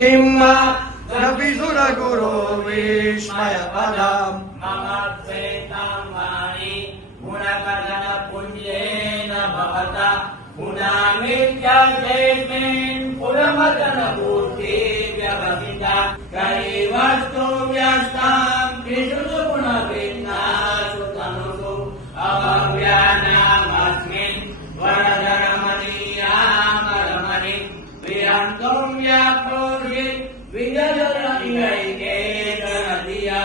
किं रविसुरगुरो विस्मयपदम् मम प्रेताम्बाणि गुणकथनपुण्येन भवता गुणामित्यस्मिन् पुरमदनपूर्तिव्यवसिता कैवस्तु व्यस्तां त्रिषु गुणभिन्नासु तनुषु अभव्यानामस्मिन् वरदनमनीयामरमणि विहन्तुं व्याप्रोषि विजयरनिहैके गणधिया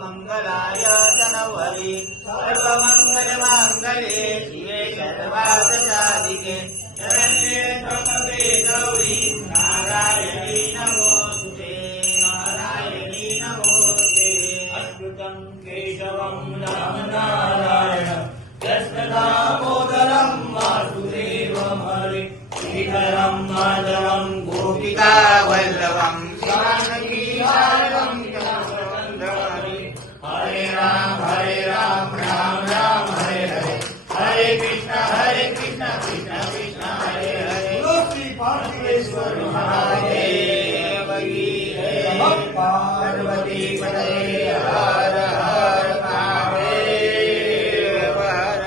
मंगलाय तनवरी सर्वमंगलमांगल्ये शिवे सर्वार्थसाधिके शरण्ये त्र्यंबके गौरी नारायणी नमोस्तुते नारायणी नमोस्तुते अच्युतं केशवं रामनारायण कृष्णदामोदरं वासुदेवं हरे श्रीधरं माधवं गोपिका वल्लभं जानकी